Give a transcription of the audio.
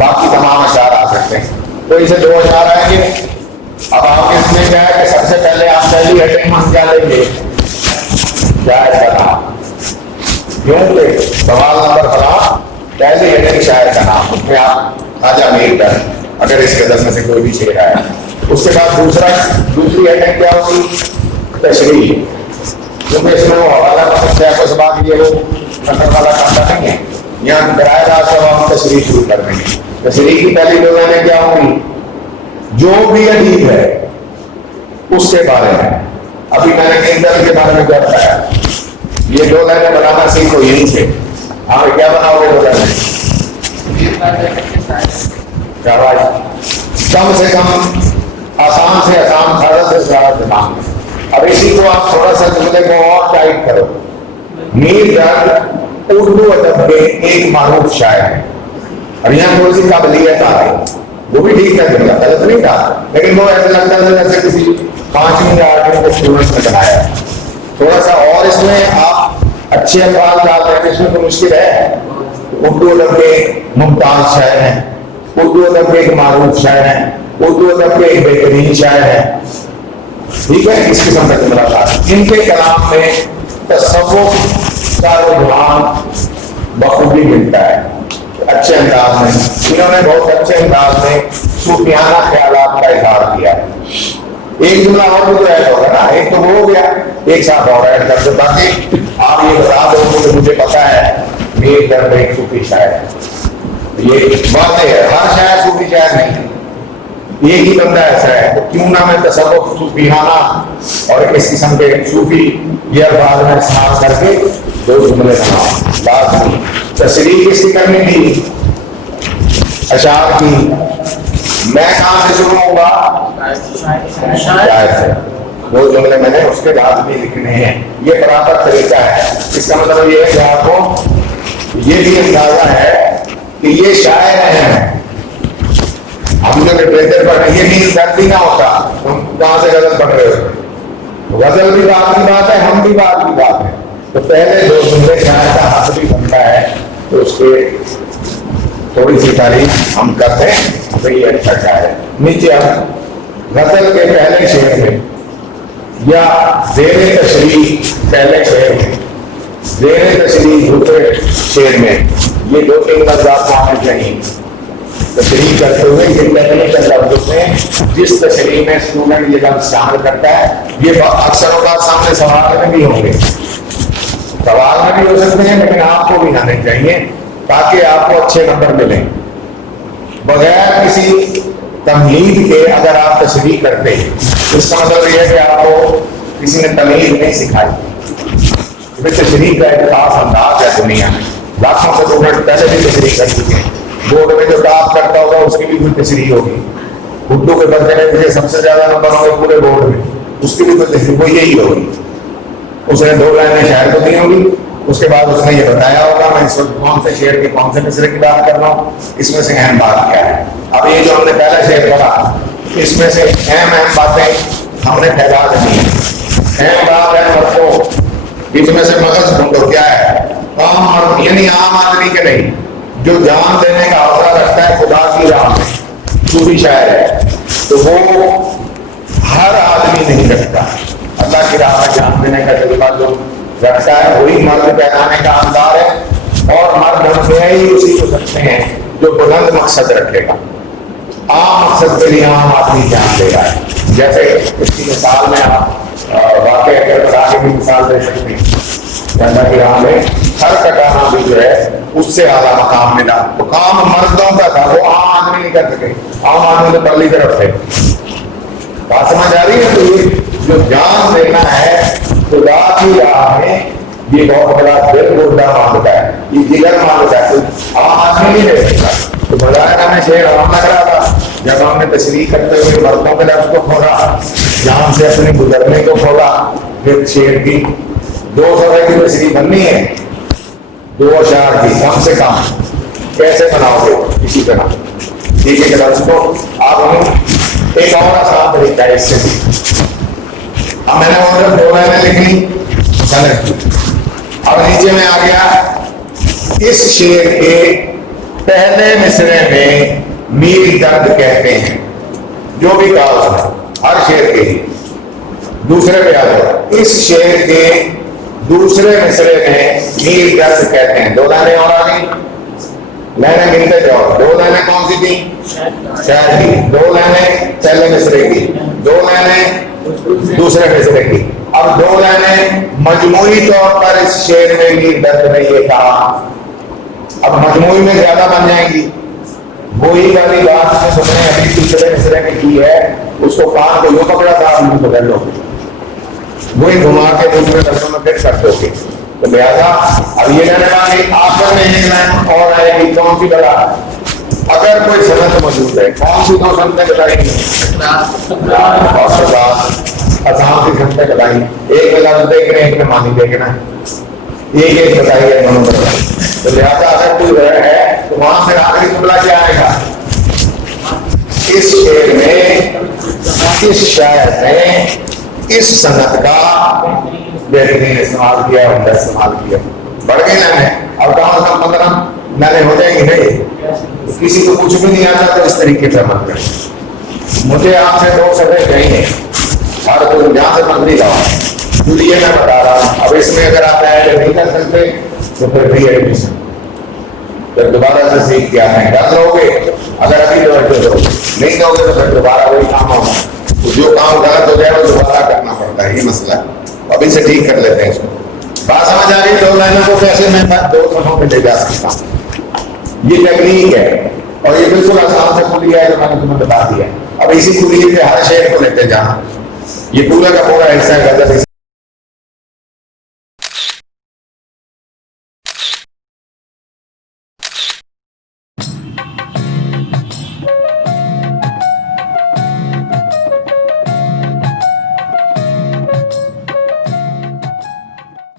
باقی تمام اشعار آ سکتے ہیں. تو اسے 2 اشعار آئیں گے. اب آپ اس میں کیا ہے کہ سب سے پہلے آپ پہلی ہیڈنگ میں کیا لیں گے؟ شاعر کا نام. کیونکہ سوال نمبر فلاں پہلی ہیڈنگ شاعر کا نام، اس میں آپ خواجہ میر کا اگر اس کے در میں سے کوئی بھی شعر ہے. اس کے بعد دوسری ہیڈنگ کیا ہوگی؟ تشریح. کیونکہ اس میں وہ حوالہ کا سکتے ہیں کچھ بات یہ وہ نقل والا کام نہیں ہے. یہاں براہ راست جب ہم تشریح شروع کر دیں گے. تشریح کی پہلی 2 لائنیں کیا ہوں گی؟ جو بھی ادیب ہے اس کے بارے میں. ابھی میں نے کیندر کے بارے میں کیا بتایا؟ یہ 2 لائنیں بنانا سیکھو یہیں سے. آپ کیا بناؤ گے 2 لائنیں؟ کم سے کم آسان سے آسان، زیادہ سے زیادہ دماغ میں. اب اسی کو آپ تھوڑا سا جملے کو اور ٹائٹ کرو. میر درد اردو ادب کے ایک معروف شاعر ہے. اور یہاں تھوڑی سی قابلیت آ گئی، وہ بھی ٹھیک ہے، جملہ غلط نہیں تھا، لیکن وہ ایسا لگتا ہے جیسے کسی 5ویں یا 8ویں کے اسٹوڈنٹ نے بنایا. تھوڑا سا اور اس میں آپ اچھے الفاظ ڈالتے ہیں، اس میں تو مشکل ہے. اردو ادب کے ممتاز شاعر ہیں، اردو ادب کے ایک معروف شاعر ہیں، اردو ادب کے ایک بہترین شاعر ہیں. ٹھیک ہے، اس قسم کا جملہ تھا. ان کے کلام میں تصوف کا رجحان بخوبی ملتا ہے اچھے انداز میں. انہوں نے بہت اچھے انداز میں صوفیانہ خیالات کا اظہار کیا ہے. ایک جملہ اور بھی تو ایڈ ہوگا نا، ایک تو وہ ہو گیا، ایک ساتھ اور ایڈ کر دو تاکہ آپ یہ بتا دو کہ مجھے پتا ہے میر درد ایک صوفی شاعر ہے. یہ واضح ہے، ہر شاعر صوفی شاعر نہیں ہے، ایک ہی بندہ ایسا ہے. تو کیوں نہ میں تصوف صوفیانہ اور اس قسم کے صوفی یہ الفاظ میں استعمال کر کے 2 جملے بناؤں. لازمی تشریح کس کی کرنی تھی؟ اشعار کی. میں کہاں سے شروع ہوں گا؟ شاعر سے. 2 جملے میں نے اس کے بعد بھی لکھنے ہیں. یہ برابر طریقہ ہے. اس کا مطلب یہ ہے کہ آپ کو یہ بھی اندازہ ہے کہ یہ شاعر ہیں. ہم جو لٹریچر پڑھ رہے ہیں، یہ بھی درد نہ ہوتا ہم کہاں سے غزل پڑھ رہے ہو. غزل بھی بات کی بات ہے، ہم بھی بات کی بات ہے. تو پہلے 2 جملے شاعر کا حق بھی بنتا ہے، تو اس کے تھوڑی سی تعریف ہم کرتے ہیں تو یہ اچھا شاعر ہے. نیچے ہم غزل کے پہلے شعر میں یا زیر تشریح پہلے شعر میں، زیر تشریح دوسرے شعر میں، یہ 2-3 لفظ آپ کو آنے چاہیے. تشریح کرتے ہوئے یہ ٹیکنیکل لفظ میں جس تشریح میں اسٹوڈنٹ یہ لفظ شامل کرتا ہے، یہ اکثر اوقات سامنے سوال میں بھی ہوں گے، سوال میں بھی ہو سکتے ہیں، لیکن آپ کو بھی آنے چاہیے تاکہ آپ کو اچھے نمبر ملیں. بغیر کسی تمہید کے اگر آپ تشریح کرتے ہیں تو اس کا مطلب یہ ہے کہ آپ کو کسی نے تمیز نہیں سکھائی. تشریح کا ایک خاص انداز ہے دنیا میں. لاکھوں سے اسٹوڈنٹ پہلے بھی تشریح کر چکے ہیں. بورڈ میں جو ٹاپ کرتا ہوگا اس کی بھی کوئی تشریح ہوگی. اردو کے بدلے میں مجھے سب سے زیادہ نمبر ہوں گے پورے بورڈ میں، اس کی بھی کوئی تشریح وہ یہی ہوگی. اس نے 2 لائنیں شاعر کو دی ہوں گی، اس کے بعد اس نے یہ بتایا ہوگا میں اس وقت کون سے شعر کے کون سے مصرے کی بات کر رہا ہوں، اس میں سے اہم بات کیا ہے. اب یہ جو ہم نے پہلا شعر پڑھا، اس میں سے اہم باتیں ہم نے پھیلا دی ہیں. اہم بات ہے مرفوع، اس میں سے مغز ڈھونڈو کیا ہے. عام مرد یعنی عام آدمی کے نہیں، جو جان دینے کا حوصلہ رکھتا ہے خدا کی راہ میں، صوفی شاعر ہے. تو وہ ہر آدمی نہیں رکھتا. اللہ کی راہ میں جان دینے کا جذبہ جو رکھتا ہے وہی مرد کہلانے کا انداز ہے. اور مرد ہم ہی اسی کو سکتے ہیں جو بلند مقصد رکھے گا. عام مقصد کے لیے عام آدمی جان دے رہا ہے. جیسے اس کی مثال میں آپ واقعہ اگر بتا کے بھی مثال دے سکتے ہیں. اللہ کی راہ میں ہر کٹانا بھی جو ہے اس سے اعلیٰ مقام ملا. تو کام مردوں کا تھا، وہ عام آدمی نہیں کر سکے. عام آدمی تو پرلی طرف تھے. بات سمجھ آ رہی ہے؟ تو یہ جو جان دینا ہے خدا کی راہ میں، یہ بہت بڑا دل گردہ مانگتا ہے، یہ جگر مانگتا ہے. عام آدمی نہیں دے سکتا. تو بظاہر ہمیں شعر عام لگ رہا تھا، جب ہم نے تشریح کرتے ہوئے مردوں کے لفظ کو کھولا، جان سے اپنے گزرنے کو کھولا، پھر شعر کی 2 صفحے کی تشریح بننی ہے، 2 اشعار کی کم سے کم. کیسے بناؤ گے؟ اسی طرح ٹھیک ہے کہ لفظ کو آپ ایک اور آسان طریقہ ہے اس سے بھی. اب میں نے اور 2 لائنیں لکھنی سمجھ. اب نیچے میں آ گیا اس شعر کے پہلے مصرے میں میل درد کہتے ہیں، جو بھی کہا اس نے ہر شعر کے ہی۔ دوسرے پہ آ جاؤ، اس شعر کے دوسرے مصرے میں میل درد کہتے ہیں۔ دو لائنیں اور آ گئی، لائنیں گنتے جاؤ۔ دو لائنیں کون سی تھی؟ شاعر کی۔ دو لائنیں پہلے مصرے کی، دو لائنیں دوسرے مصرے کی۔ اب دو لائنیں مجموعی طور پر اس شعر میں میل درد نے یہ کہا، اب مجموعی میں زیادہ بن جائیں گی۔ وہی والی بات میں تم نے ابھی دوسرے مصرے میں کی ہے، اس کو کان کو یوں پکڑا تھا، آپ یوں پکڑ لو گے، وہی گھما کے دوسرے لفظوں میں پھر کر دو گے۔ تو لہٰذا اب یہ کہنے کا کہ آخر میں ایک لائن اور آئے گی، کون سی بڑا؟ اگر کوئی صنعت موجود ہے، کون سی دو صنعتیں بتائیں گی؟ اور کے بعد آسان کی صنعتیں بتائیں، ایک میں لفظ دیکھ رہے ہیں، ایک میں معنی دیکھنا ہے، ایک ایک بتائیے دونوں بتائیں۔ تو لہٰذا اگر کوئی غیر ہے تو وہاں سے آخری جملہ کیا آئے گا؟ اس شعر میں اس شاعر نے اس صنعت کا بہترین استعمال کیا، عمدہ استعمال کیا۔ بڑھ گئے نا، اب کہاں سے 15 نانے ہو جائیں گے؟ نہیں، کسی کو کچھ بھی نہیں آتا تو اس طریقے سے عمل کریں۔ مجھے آپ سے 2 صفحے چاہیے، اور کوئی جہاں سے مت نہیں لاؤ، کیونکہ یہ میں بتا رہا ہوں۔ اب اس میں اگر آپ ایڈ نہیں کر سکتے تو پھر بھی ایڈمیشن، پھر دوبارہ سے سیکھ کے آئیں، کر لو گے اگر ابھی توجہ دو، نہیں دو گے تو پھر دوبارہ وہی کام ہوگا۔ جو کام غلط ہو جائے وہ دوبارہ کرنا پڑتا ہے، یہ مسئلہ ہے۔ ابھی سے ٹھیک کر لیتے ہیں اس کو۔ بات سمجھ آ رہی ہے؟ 2 لائنوں کو کیسے میں 2 صفحوں پہ لے جا سکتا ہوں، یہ ٹیکنیک ہے، اور یہ بالکل آسان سے کھلی ہے جو میں نے تمہیں بتا دیا۔ اب اسی کھلی کے ہر شعر کو لیتے جانا، یہ پورا کا پورا حصہ ہے غزل